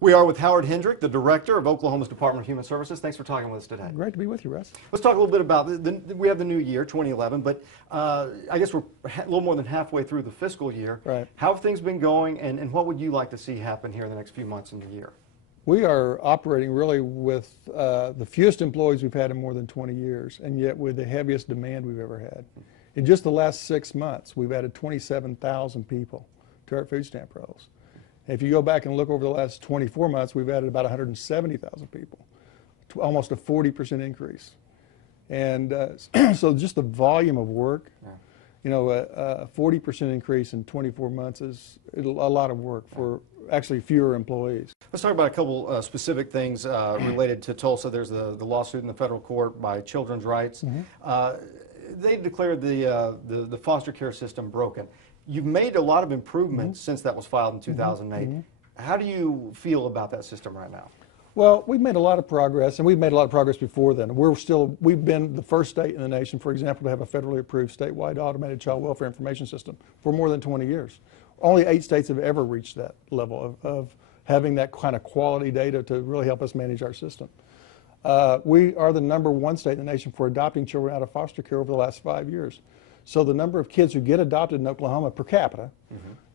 We are with Howard Hendrick, the Director of Oklahoma's Department of Human Services. Thanks for talking with us today. Great to be with you, Russ. Let's talk a little bit about, we have the new year, 2011, but I guess we're a little more than halfway through the fiscal year. Right. How have things been going, and what would you like to see happen here in the next few months in the year? We are operating really with the fewest employees we've had in more than 20 years, and yet with the heaviest demand we've ever had. In just the last 6 months, we've added 27,000 people to our food stamp rolls. If you go back and look over the last 24 months, we've added about 170,000 people, almost a 40% increase. And so just the volume of work, you know, a 40% increase in 24 months is a lot of work for actually fewer employees. Let's talk about a couple specific things related to Tulsa. There's the lawsuit in the federal court by Children's Rights. They declared the foster care system broken. You've made a lot of improvements since that was filed in 2008. How do you feel about that system right now? Well, we've made a lot of progress, and we've made a lot of progress before then. We've been the first state in the nation, for example, to have a federally approved statewide automated child welfare information system for more than 20 years. Only 8 states have ever reached that level of having that kind of quality data to really help us manage our system. We are the #1 state in the nation for adopting children out of foster care over the last 5 years. So the number of kids who get adopted in Oklahoma per capita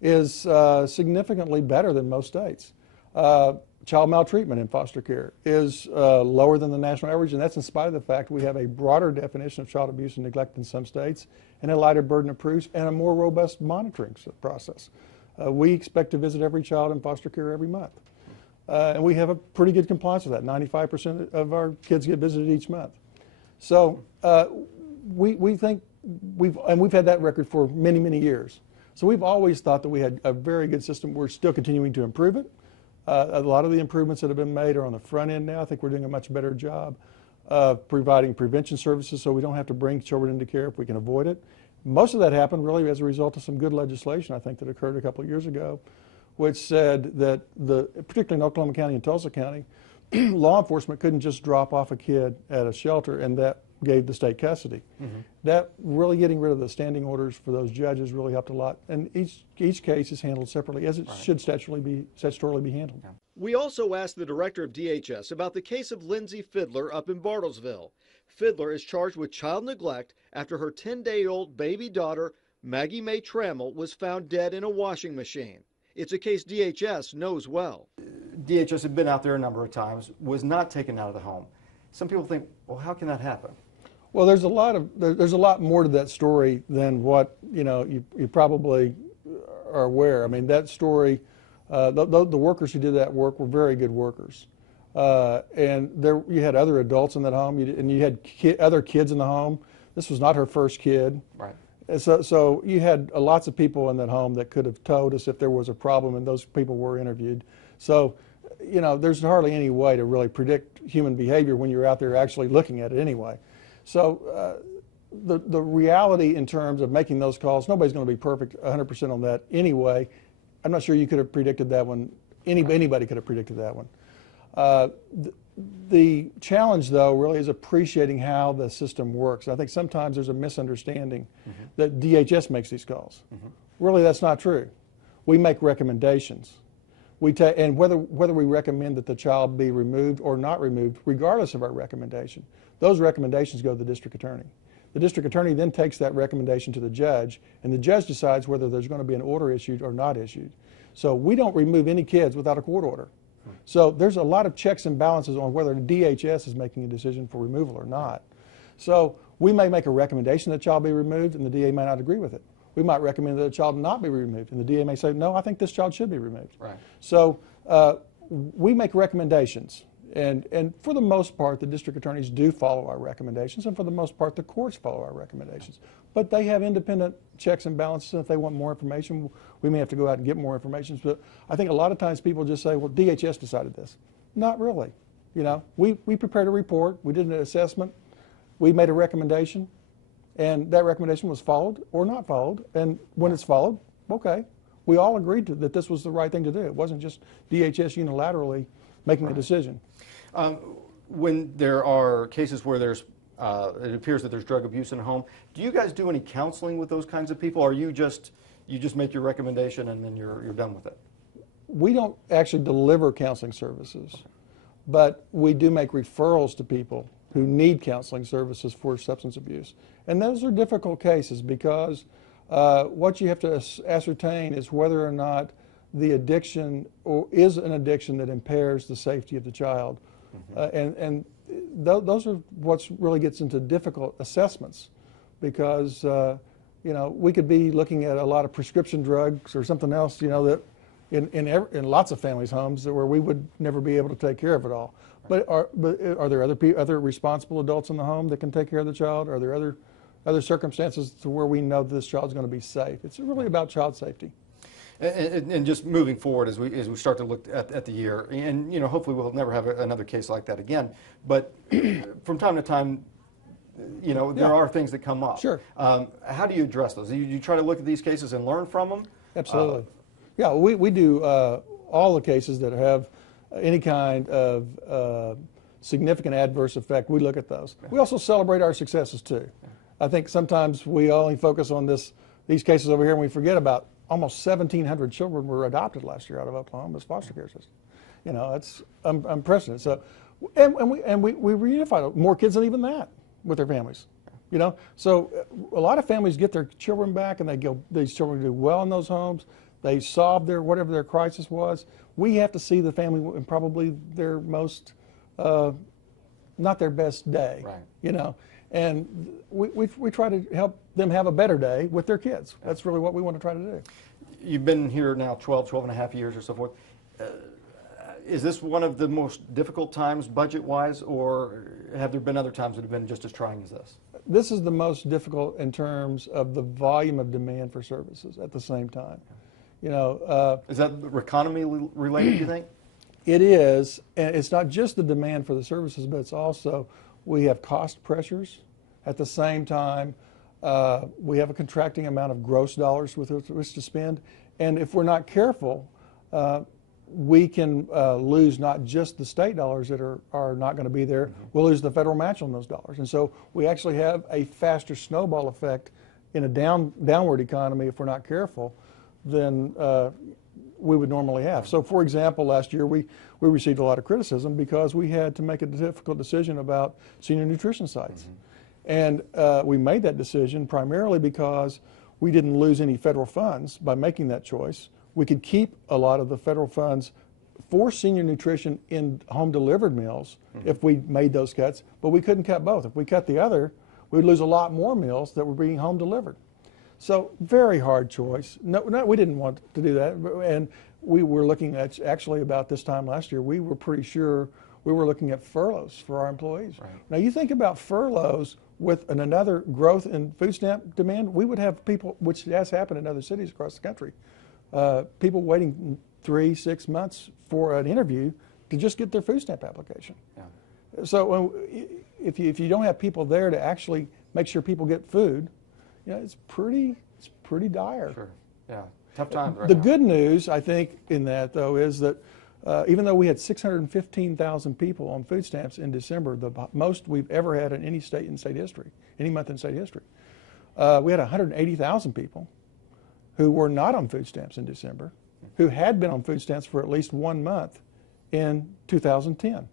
is significantly better than most states. Child maltreatment in foster care is lower than the national average, and that's in spite of the fact we have a broader definition of child abuse and neglect in some states, and a lighter burden of proofs, and a more robust monitoring process. We expect to visit every child in foster care every month. And we have a pretty good compliance with that. 95% of our kids get visited each month. So we think we've had that record for many, many years. So we've always thought that we had a very good system. We're still continuing to improve it. A lot of the improvements that have been made are on the front end now. I think we're doing a much better job of providing prevention services so we don't have to bring children into care if we can avoid it. Most of that happened really as a result of some good legislation, I think, that occurred a couple of years ago, which said that, particularly in Oklahoma County and Tulsa County, law enforcement couldn't just drop off a kid at a shelter and that gave the state custody. That really getting rid of the standing orders for those judges really helped a lot. And each case is handled separately, as it should statutorily be handled. We also asked the director of DHS about the case of Lindsay Fiddler up in Bartlesville. Fiddler is charged with child neglect after her 10-day-old baby daughter, Maggie Mae Trammell, was found dead in a washing machine. It's a case DHS knows well. DHS had been out there a number of times, was not taken out of the home. Some people think, well, how can that happen? Well, there's a lot more to that story than what you probably are aware. I mean, that story, the workers who did that work were very good workers, and you had other adults in that home, and you had other kids in the home. This was not her first kid. Right. And so you had lots of people in that home that could have told us if there was a problem, and those people were interviewed. So, there's hardly any way to really predict human behavior when you're out there actually looking at it anyway. So the reality in terms of making those calls, nobody's going to be perfect 100% on that anyway. I'm not sure you could have predicted that one. Anybody could have predicted that one. The challenge, though, really is appreciating how the system works. I think sometimes there's a misunderstanding that DHS makes these calls. Really, that's not true. We make recommendations. And whether we recommend that the child be removed or not removed, regardless of our recommendation, those recommendations go to the district attorney. The district attorney then takes that recommendation to the judge, and the judge decides whether there's going to be an order issued or not issued. So we don't remove any kids without a court order. So there's a lot of checks and balances on whether the DHS is making a decision for removal or not. So we may make a recommendation that the child be removed, and the DA may not agree with it. We might recommend that a child not be removed, and the DA may say, no, I think this child should be removed. Right. So we make recommendations, and for the most part, the district attorneys do follow our recommendations, and for the most part, the courts follow our recommendations. But they have independent checks and balances, and if they want more information, we may have to go out and get more information. But I think a lot of times people just say, well, DHS decided this. Not really. We prepared a report, we did an assessment, we made a recommendation, and that recommendation was followed or not followed. And when it's followed, okay, we all agreed that this was the right thing to do. It wasn't just DHS unilaterally making a decision. When there are cases where it appears that there's drug abuse in a home, do you guys do any counseling with those kinds of people, or you just make your recommendation and then you're done with it? we don't actually deliver counseling services, but we do make referrals to people who need counseling services for substance abuse. And those are difficult cases because what you have to ascertain is whether or not the addiction is an addiction that impairs the safety of the child. And those are what really gets into difficult assessments because, we could be looking at a lot of prescription drugs or something else, that in lots of families' homes where we would never be able to take care of it all. But are there other responsible adults in the home that can take care of the child? Are there other circumstances to where we know that this child's going to be safe? It's really about child safety. And just moving forward as we start to look at the year, and hopefully we'll never have another case like that again. But from time to time, there are things that come up. Sure. How do you address those? You try to look at these cases and learn from them? Absolutely. Yeah, we do all the cases that have any kind of significant adverse effect. We look at those. We also celebrate our successes too. I think sometimes we only focus on these cases over here and we forget about almost 1,700 children were adopted last year out of Oklahoma's foster care system. It's unprecedented. So, and we reunified more kids than even that with their families. So a lot of families get their children back, and these children do well in those homes. They solve whatever their crisis was. We have to see the family in probably their most, not their best day. Right. And we try to help them have a better day with their kids. That's really what we want to try to do. You've been here now 12 and a half years or so forth. Is this one of the most difficult times budget-wise, or have there been other times that have been just as trying as this? This is the most difficult in terms of the volume of demand for services at the same time. Is that economy related, do you think? It is, and it's not just the demand for the services, but it's also we have cost pressures. At the same time, we have a contracting amount of gross dollars with which to spend, and if we're not careful, we can lose not just the state dollars that are not going to be there, we'll lose the federal match on those dollars. And so we actually have a faster snowball effect in a downward economy if we're not careful than we would normally have. So for example, last year we received a lot of criticism because we had to make a difficult decision about senior nutrition sites. And we made that decision primarily because we didn't lose any federal funds by making that choice. We could keep a lot of the federal funds for senior nutrition in home delivered meals if we made those cuts, but we couldn't cut both. If we cut the other, we'd lose a lot more meals that were being home delivered. So very hard choice. No, we didn't want to do that. And we were looking at, actually about this time last year, we were pretty sure we were looking at furloughs for our employees. Right. Now you think about furloughs with another growth in food stamp demand, we would have people, which has happened in other cities across the country, people waiting 3-6 months for an interview to just get their food stamp application. Yeah. So if you don't have people there to actually make sure people get food, it's pretty dire. Sure. Yeah. Tough times right The now. good news, I think, in that though, is that even though we had 615,000 people on food stamps in December, the most we've ever had in any state in state history, any month in state history, we had 180,000 people who were not on food stamps in December, who had been on food stamps for at least 1 month in 2010.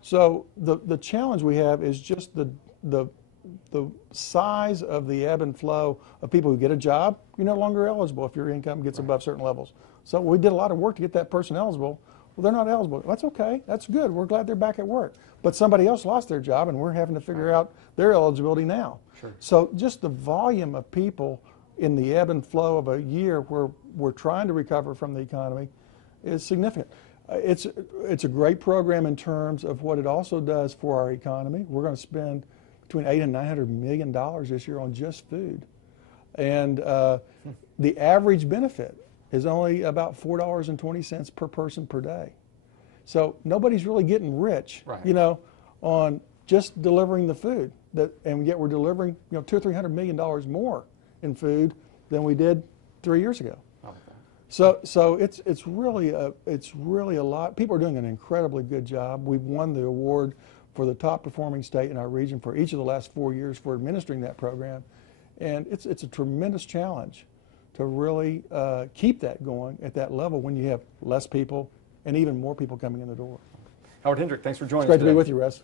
So the challenge we have is just the size of the ebb and flow of people who get a job. You're no longer eligible if your income gets above certain levels. So we did a lot of work to get that person eligible. Well, they're not eligible. That's okay. That's good. We're glad they're back at work. But somebody else lost their job, and we're having to figure out their eligibility now. Sure. So just the volume of people in the ebb and flow of a year where we're trying to recover from the economy is significant. It's a great program in terms of what it also does for our economy. We're going to spend between $800 and $900 million this year on just food. And the average benefit is only about $4.20 per person per day. So nobody's really getting rich, right, on just delivering the food. And yet we're delivering, $200 or $300 million more in food than we did 3 years ago. Okay. So it's really a lot. People are doing an incredibly good job. We've won the award for the top performing state in our region for each of the last 4 years for administering that program, and it's a tremendous challenge to really keep that going at that level when you have less people and even more people coming in the door. Howard Hendrick, thanks for joining It's us great to be today. with you, Russ.